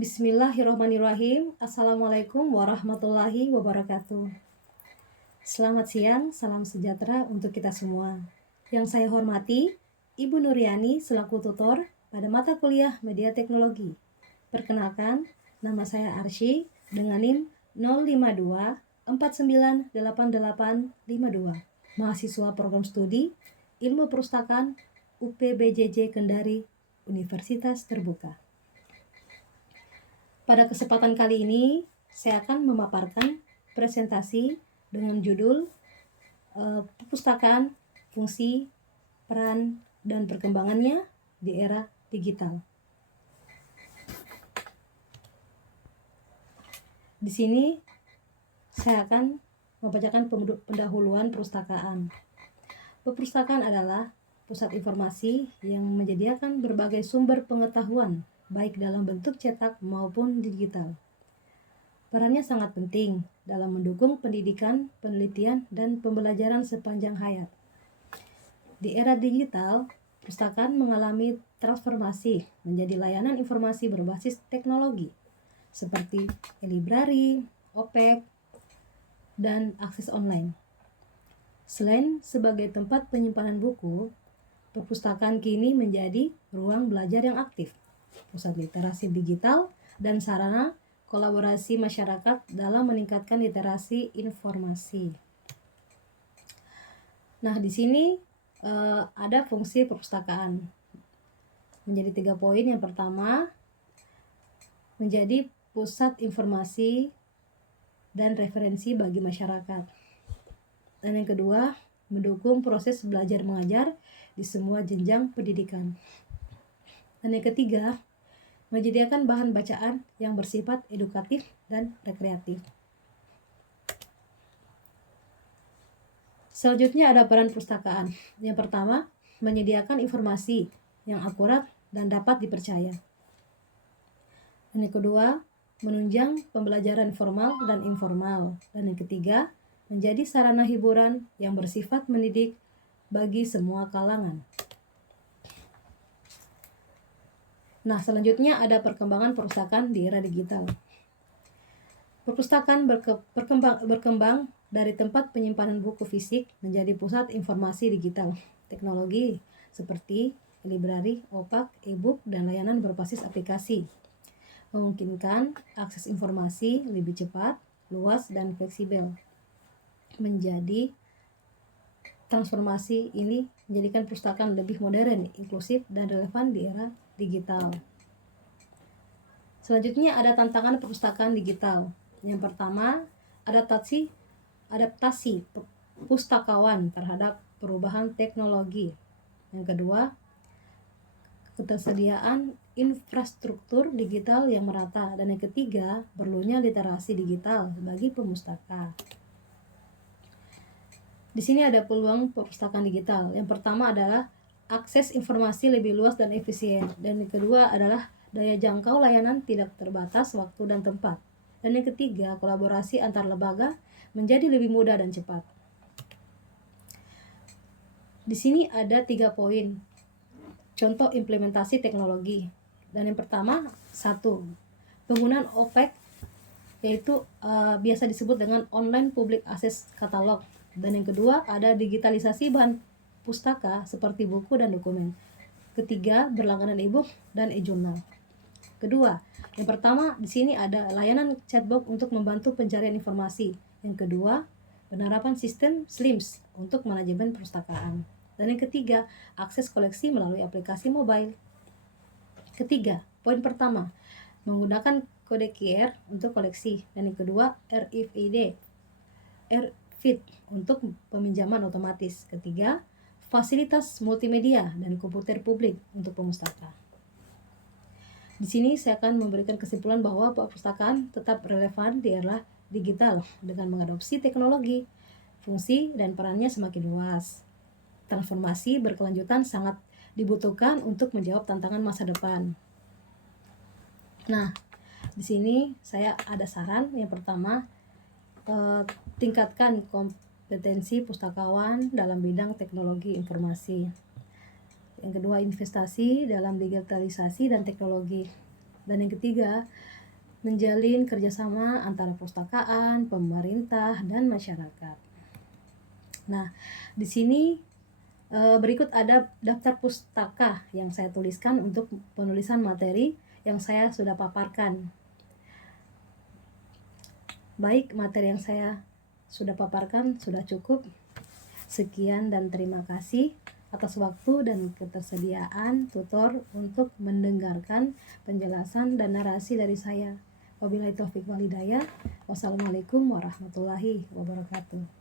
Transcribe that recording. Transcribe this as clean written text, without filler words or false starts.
Bismillahirrahmanirrahim. Assalamualaikum warahmatullahi wabarakatuh. Selamat siang, salam sejahtera untuk kita semua. Yang saya hormati, Ibu Nuryani selaku tutor pada mata kuliah Media Teknologi. Perkenalkan, nama saya Arsy dengan NIM 052498852, mahasiswa program studi Ilmu Perpustakaan UPBJJ Kendari, Universitas Terbuka. Pada kesempatan kali ini, saya akan memaparkan presentasi dengan judul Perpustakaan, Fungsi, Peran, dan Perkembangannya di Era Digital. Di sini, saya akan membacakan pendahuluan perpustakaan. Perpustakaan adalah pusat informasi yang menyediakan berbagai sumber pengetahuan baik dalam bentuk cetak maupun digital. Perannya sangat penting dalam mendukung pendidikan, penelitian, dan pembelajaran sepanjang hayat. Di era digital, perpustakaan mengalami transformasi menjadi layanan informasi berbasis teknologi seperti e-library, OPEK, dan akses online. Selain sebagai tempat penyimpanan buku, perpustakaan kini menjadi ruang belajar yang aktif, pusat literasi digital, dan sarana kolaborasi masyarakat dalam meningkatkan literasi informasi. Nah, di sini ada fungsi perpustakaan menjadi 3 poin. Yang pertama, menjadi pusat informasi dan referensi bagi masyarakat. Dan yang kedua, mendukung proses belajar mengajar di semua jenjang pendidikan. Dan yang ketiga, menyediakan bahan bacaan yang bersifat edukatif dan rekreatif. Selanjutnya ada peran perpustakaan. Yang pertama, menyediakan informasi yang akurat dan dapat dipercaya. Dan yang kedua, menunjang pembelajaran formal dan informal. Dan yang ketiga, menjadi sarana hiburan yang bersifat mendidik bagi semua kalangan. Nah, selanjutnya ada perkembangan perpustakaan di era digital. Perpustakaan berkembang dari tempat penyimpanan buku fisik menjadi pusat informasi digital. Teknologi seperti e-library, OPAK, e-book, dan layanan berbasis aplikasi memungkinkan akses informasi lebih cepat, luas, dan fleksibel. Menjadi transformasi ini menjadikan perpustakaan lebih modern, inklusif, dan relevan di era digital. Selanjutnya ada tantangan perpustakaan digital. Yang pertama, adaptasi pustakawan terhadap perubahan teknologi. Yang kedua, ketersediaan infrastruktur digital yang merata. Dan yang ketiga, perlunya literasi digital bagi pemustaka. Di sini ada peluang perpustakaan digital. Yang pertama adalah akses informasi lebih luas dan efisien. Dan yang kedua adalah daya jangkau layanan tidak terbatas waktu dan tempat. Dan yang ketiga, kolaborasi antar lembaga menjadi lebih mudah dan cepat. Di sini ada 3 poin. Contoh implementasi teknologi. Dan yang pertama, 1. Penggunaan OPEK, yaitu biasa disebut dengan online public access catalog. Dan yang kedua, ada digitalisasi bahan pustaka seperti buku dan dokumen. Ketiga, berlangganan e-book dan e-jurnal. Kedua, yang pertama di sini ada layanan chatbot untuk membantu pencarian informasi. Yang kedua, penerapan sistem SLIMS untuk manajemen perpustakaan. Dan yang ketiga, akses koleksi melalui aplikasi mobile. Ketiga, poin pertama, menggunakan kode QR untuk koleksi. Dan yang kedua, RFID untuk peminjaman otomatis. Ketiga, fasilitas multimedia dan komputer publik untuk pemustaka. Di sini saya akan memberikan kesimpulan bahwa perpustakaan tetap relevan di era digital dengan mengadopsi teknologi, fungsi dan perannya semakin luas. Transformasi berkelanjutan sangat dibutuhkan untuk menjawab tantangan masa depan. Nah, di sini saya ada saran. Yang pertama, tingkatkan kompetensi pustakawan dalam bidang teknologi informasi. Yang kedua, investasi dalam digitalisasi dan teknologi. Dan yang ketiga, menjalin kerjasama antara perpustakaan, pemerintah, dan masyarakat. Nah, di sini berikut ada daftar pustaka yang saya tuliskan untuk penulisan materi yang saya sudah paparkan. Baik, materi yang saya sudah paparkan sudah cukup. Sekian dan terima kasih atas waktu dan ketersediaan tutor untuk mendengarkan penjelasan dan narasi dari saya. Wabillahi taufiq wal hidayah. Wassalamualaikum warahmatullahi wabarakatuh.